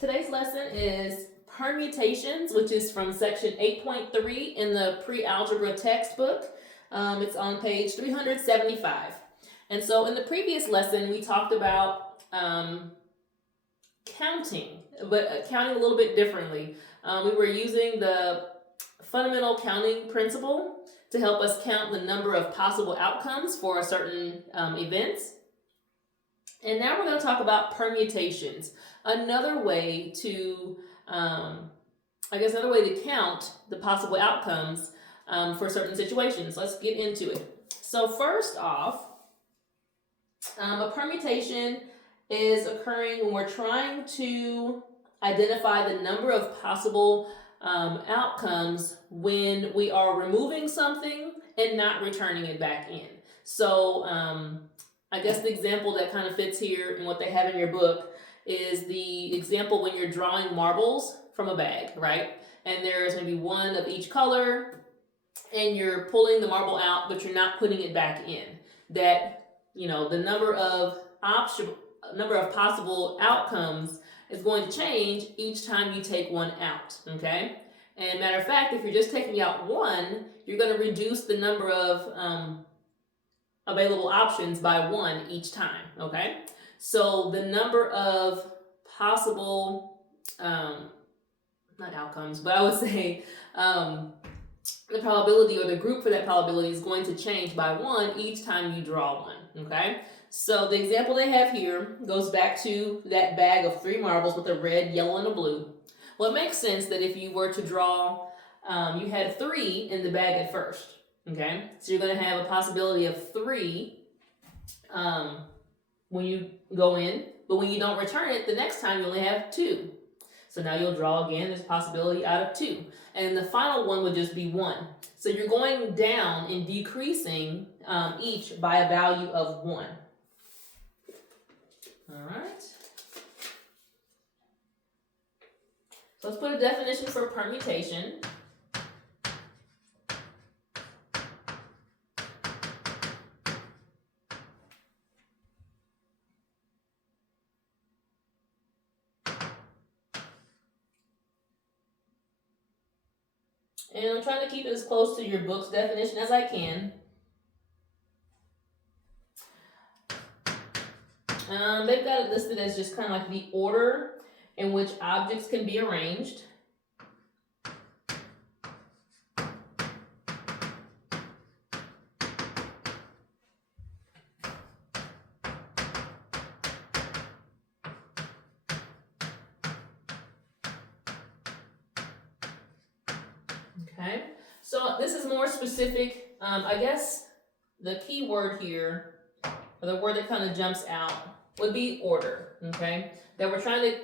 Today's lesson is Permutations, which is from section 8.3 in the Pre-Algebra textbook. It's on page 375. And so in the previous lesson, we talked about counting, but counting a little bit differently. We were using the fundamental counting principle to help us count the number of possible outcomes for a certain events. And now we're going to talk about permutations, another way to, another way to count the possible outcomes for certain situations. Let's get into it. So first off, a permutation is occurring when we're trying to identify the number of possible outcomes when we are removing something and not returning it back in. So I guess the example that kind of fits here and what they have in your book is the example when you're drawing marbles from a bag, right? And there's going to be one of each color and you're pulling the marble out, but you're not putting it back in. That, the number of possible outcomes is going to change each time you take one out, okay? And matter of fact, if you're just taking out one, you're going to reduce the number of available options by one each time, okay? So the number of possible, not outcomes, but I would say the probability or the group for that probability is going to change by one each time you draw one, okay? So the example they have here goes back to that bag of 3 marbles with a red, yellow, and a blue. Well, it makes sense that if you were to draw, you had 3 in the bag at first. Okay, so you're going to have a possibility of 3 when you go in, but when you don't return it, the next time you only have 2. So now you'll draw again, there's a possibility out of 2. And the final one would just be 1. So you're going down and decreasing each by a value of 1. All right. So let's put a definition for permutation. And I'm trying to keep it as close to your book's definition as I can. They've got it listed as just kind of like the order in which objects can be arranged. Okay, so this is more specific. I guess the key word here, or the word that kind of jumps out, would be order. Okay, that we're trying to,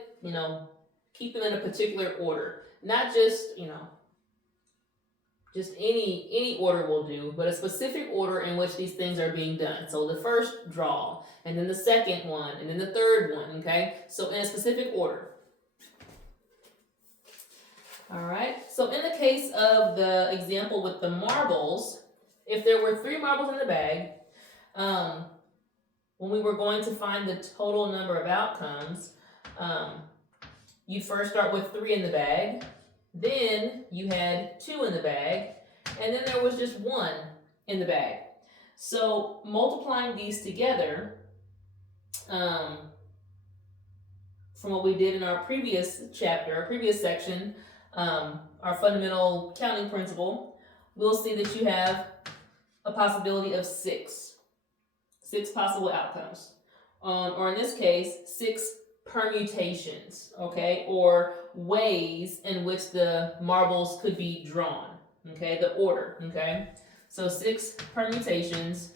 keep them in a particular order, not just, just any order will do, but a specific order in which these things are being done. So the first draw, and then the second one, and then the third one. Okay, so in a specific order. All right, so in the case of the example with the marbles, if there were 3 marbles in the bag, when we were going to find the total number of outcomes, you'd first start with 3 in the bag, then you had 2 in the bag, and then there was just 1 in the bag. So multiplying these together, from what we did in our previous chapter, our previous section, our fundamental counting principle, we'll see that you have a possibility of 6 possible outcomes, or in this case, 6 permutations, okay, or ways in which the marbles could be drawn, okay, the order, okay, so 6 permutations,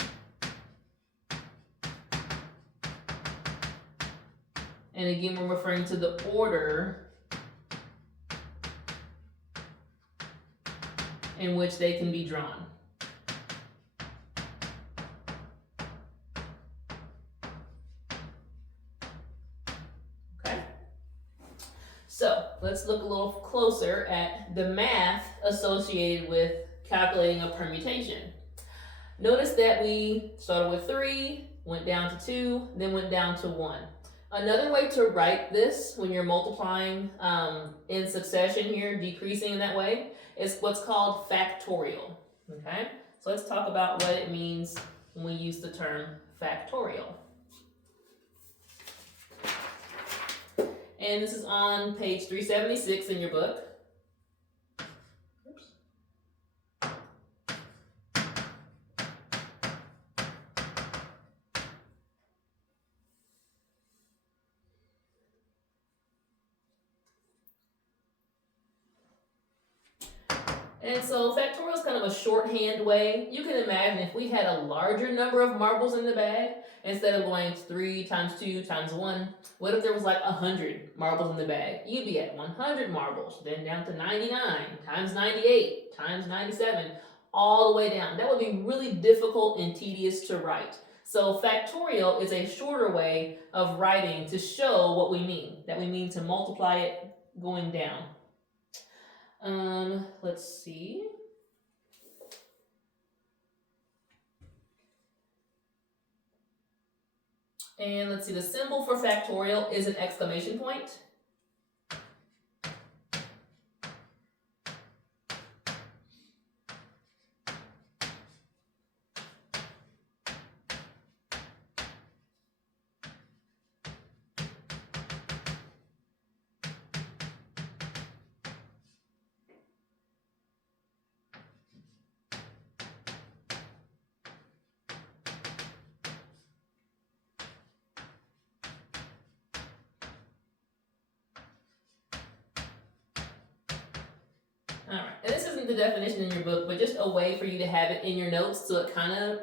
and again, we're referring to the order in which they can be drawn. Okay. So let's look a little closer at the math associated with calculating a permutation. Notice that we started with 3, went down to 2, then went down to 1. Another way to write this when you're multiplying in succession here, decreasing in that way, is what's called factorial. Okay, so let's talk about what it means when we use the term factorial. And this is on page 376 in your book. And so factorial is kind of a shorthand way. You can imagine if we had a larger number of marbles in the bag, instead of going 3 times 2 times 1, what if there was like 100 marbles in the bag? You'd be at 100 marbles, then down to 99 times 98 times 97, all the way down. That would be really difficult and tedious to write. So factorial is a shorter way of writing to show what we mean, that we mean to multiply it going down. Let's see. And let's see, the symbol for factorial is an exclamation point. All right, and this isn't the definition in your book, but just a way for you to have it in your notes so it kind of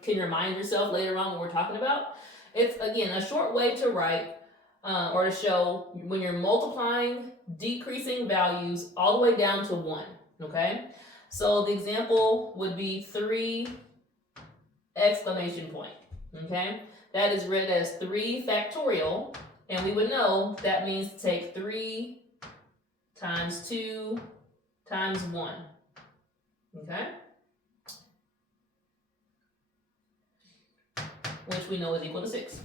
can remind yourself later on what we're talking about. It's, again, a short way to write or to show when you're multiplying decreasing values all the way down to 1, okay? So the example would be 3 exclamation point, okay? That is read as 3 factorial, and we would know that means to take 3 times 2 times 1, okay? Which we know is equal to 6.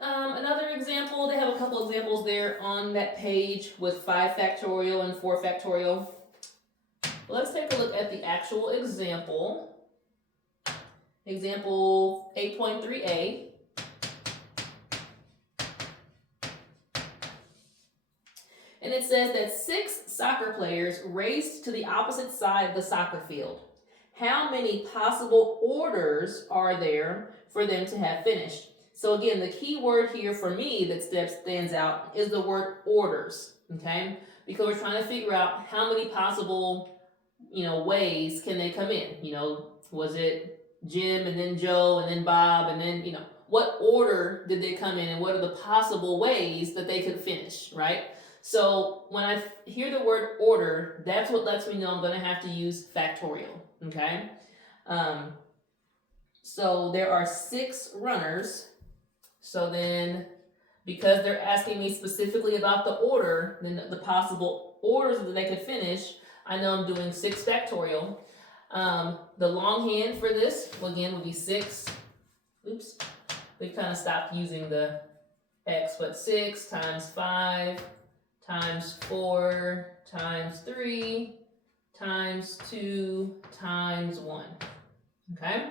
Another example, they have a couple examples there on that page with 5 factorial and 4 factorial. Let's take a look at the actual example. Example 8.3a. And it says that 6 soccer players raced to the opposite side of the soccer field. How many possible orders are there for them to have finished? So again, the key word here for me that stands out is the word orders, okay? Because we're trying to figure out how many possible, ways can they come in. Was it Jim and then Joe and then Bob and then, what order did they come in and what are the possible ways that they could finish, right? So when I hear the word order, that's what lets me know I'm going to have to use factorial, okay? So there are 6 runners. So then, because they're asking me specifically about the order, then the possible orders that they could finish, I know I'm doing 6 factorial. The longhand for this, again, would be 6. Oops, we kind of stopped using the x, but 6 times 5 times 4 times 3 times 2 times 1, okay?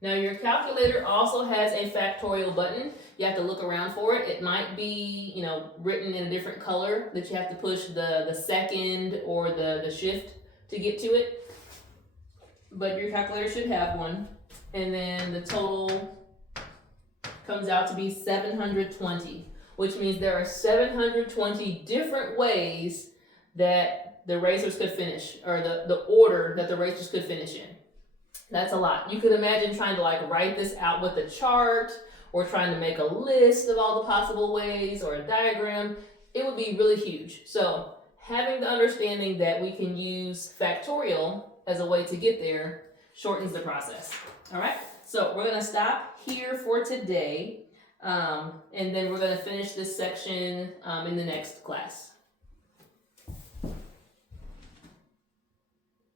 Now your calculator also has a factorial button. You have to look around for it. It might be, written in a different color that you have to push the second or the shift to get to it. But your calculator should have one. And then the total comes out to be 720, which means there are 720 different ways that the racers could finish, or the order that the racers could finish in. That's a lot. You could imagine trying to write this out with a chart or trying to make a list of all the possible ways or a diagram. It would be really huge. So having the understanding that we can use factorial as a way to get there shortens the process. All right, so we're going to stop here for today, and then we're going to finish this section in the next class.